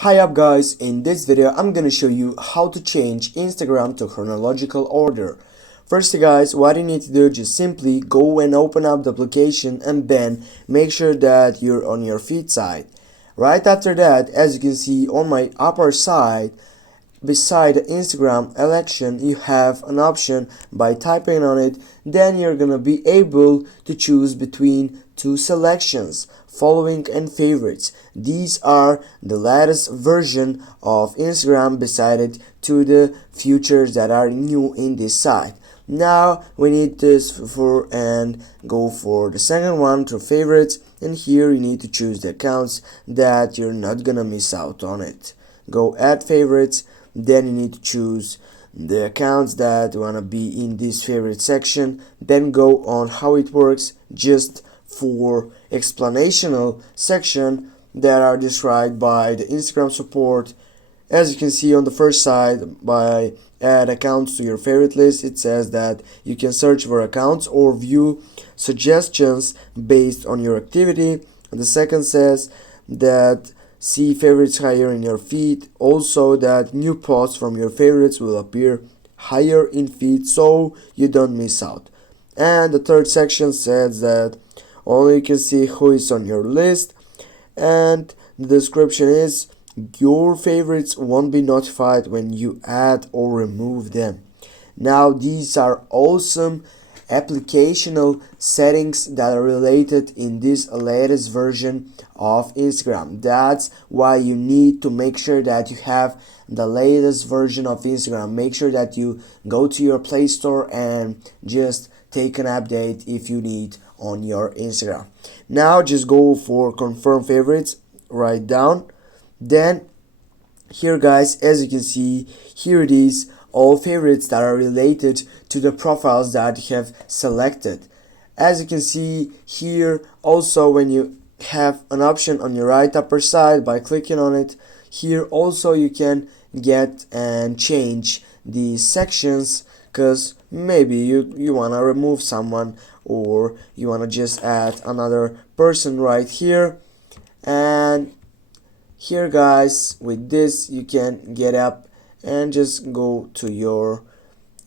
Hi up guys, in this video I'm gonna show you how to change Instagram to chronological order. First guys, what you need to do, just simply go and open up the application and then make sure that you're on your feed side. Right after that, as you can see on my upper side, beside the Instagram election, you have an option. By typing on it, then you're gonna be able to choose between two selections, following and favorites. These are the latest version of Instagram beside to the features that are new in this site. Now we need this for and go for the second one to favorites, and here you need to choose the accounts that you're not gonna miss out on it. Go add favorites, then you need to choose the accounts that want to be in this favorite section, then go on how it works just for explanational section that are described by the Instagram support. As you can see on the first side, by add accounts to your favorite list, it says that you can search for accounts or view suggestions based on your activity. And the second says that see favorites higher in your feed, also that new posts from your favorites will appear higher in feed so you don't miss out. And the third section says that only you can see who is on your list, and the description is your favorites won't be notified when you add or remove them. Now these are awesome applicational settings that are related in this latest version of Instagram. That's why you need to make sure that you have the latest version of Instagram. Make sure that you go to your Play Store and just take an update if you need on your Instagram. Now just go for confirm favorites, write down, then here guys, as you can see, here it is, all favorites that are related to the profiles that you have selected. As you can see here, also when you have an option on your right upper side, by clicking on it, here also you can get and change these sections, because maybe you want to remove someone or you want to just add another person right here. And here guys, with this you can get up and just go to your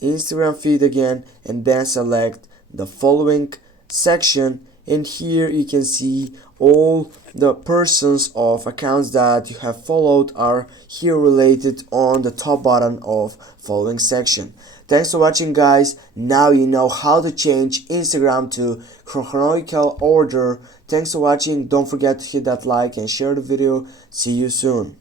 Instagram feed again and then select the following section, and here you can see all the persons of accounts that you have followed are here related on the top button of following section. Thanks for watching guys. Now you know how to change Instagram to chronological order. Thanks for watching. Don't forget to hit that like and share the video. See you soon.